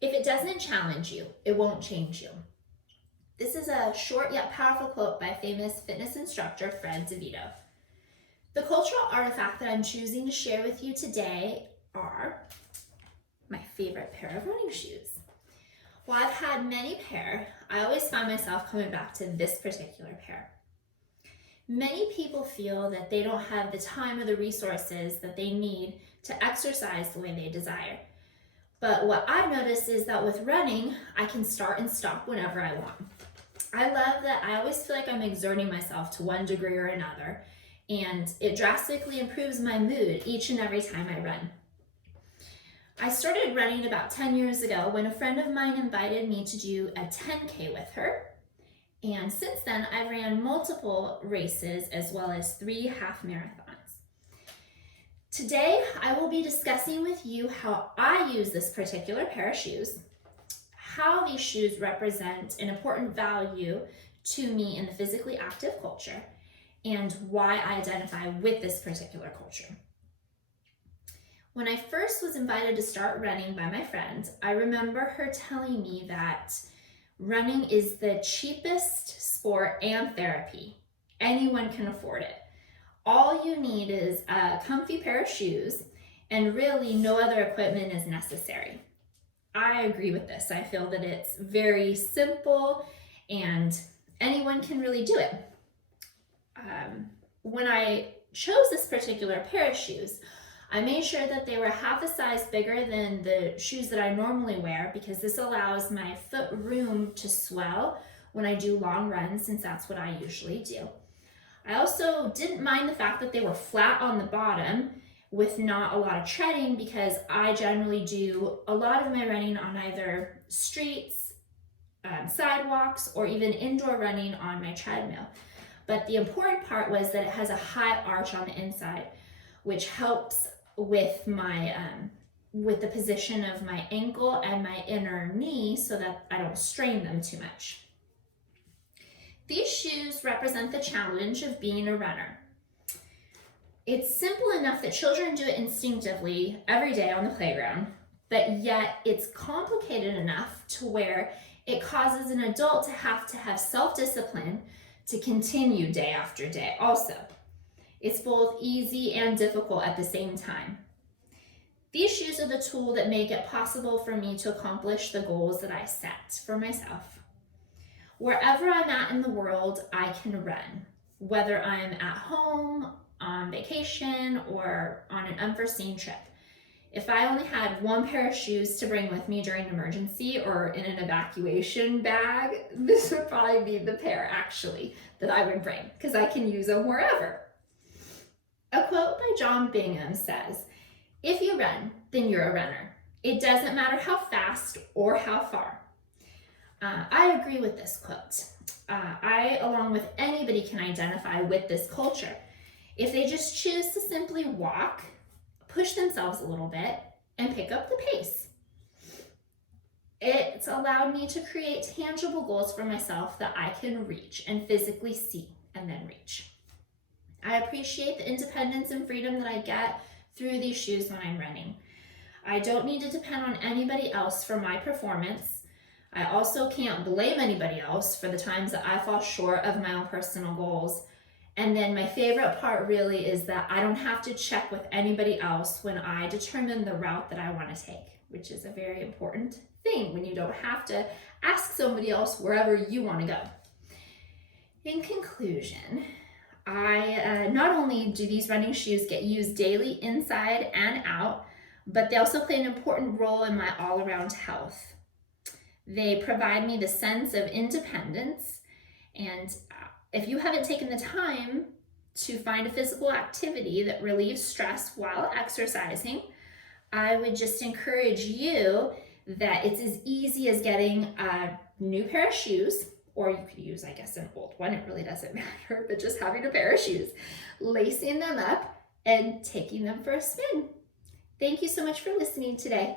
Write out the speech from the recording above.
If it doesn't challenge you, it won't change you. This is a short yet powerful quote by famous fitness instructor Fred DeVito. The cultural artifact that I'm choosing to share with you today are my favorite pair of running shoes. While I've had many pair, I always find myself coming back to this particular pair. Many people feel that they don't have the time or the resources that they need to exercise the way they desire. But what I've noticed is that with running, I can start and stop whenever I want. I love that I always feel like I'm exerting myself to one degree or another, and it drastically improves my mood each and every time I run. I started running about 10 years ago when a friend of mine invited me to do a 10K with her. And since then, I've ran multiple races as well as 3 half marathons. Today, I will be discussing with you how I use this particular pair of shoes, how these shoes represent an important value to me in the physically active culture, and why I identify with this particular culture. When I first was invited to start running by my friend, I remember her telling me that running is the cheapest sport and therapy. Anyone can afford it. All you need is a comfy pair of shoes, and really no other equipment is necessary. I agree with this. I feel that it's very simple and anyone can really do it. When I chose this particular pair of shoes, I made sure that they were half a size bigger than the shoes that I normally wear, because this allows my foot room to swell when I do long runs, since that's what I usually do. I also didn't mind the fact that they were flat on the bottom with not a lot of treading, because I generally do a lot of my running on either streets, sidewalks, or even indoor running on my treadmill. But the important part was that it has a high arch on the inside, which helps with my with the position of my ankle and my inner knee so that I don't strain them too much. These shoes represent the challenge of being a runner. It's simple enough that children do it instinctively every day on the playground, but yet it's complicated enough to where it causes an adult to have self-discipline to continue day after day also. It's both easy and difficult at the same time. These shoes are the tool that make it possible for me to accomplish the goals that I set for myself. Wherever I'm at in the world, I can run. Whether I'm at home, on vacation, or on an unforeseen trip. If I only had one pair of shoes to bring with me during an emergency or in an evacuation bag, this would probably be the pair actually that I would bring, because I can use them wherever. A quote by John Bingham says, "If you run, then you're a runner. It doesn't matter how fast or how far." I agree with this quote. I, along with anybody, can identify with this culture. If they just choose to simply walk, push themselves a little bit, and pick up the pace. It's allowed me to create tangible goals for myself that I can reach and physically see and then reach. I appreciate the independence and freedom that I get through these shoes when I'm running. I don't need to depend on anybody else for my performance. I also can't blame anybody else for the times that I fall short of my own personal goals. And then my favorite part really is that I don't have to check with anybody else when I determine the route that I want to take, which is a very important thing when you don't have to ask somebody else wherever you want to go. In conclusion, not only do these running shoes get used daily inside and out, but they also play an important role in my all-around health. They provide me the sense of independence, and if you haven't taken the time to find a physical activity that relieves stress while exercising, I would just encourage you that it's as easy as getting a new pair of shoes, or you could use, I guess, an old one. It really doesn't matter, but just having a pair of shoes, lacing them up, and taking them for a spin. Thank you so much for listening today.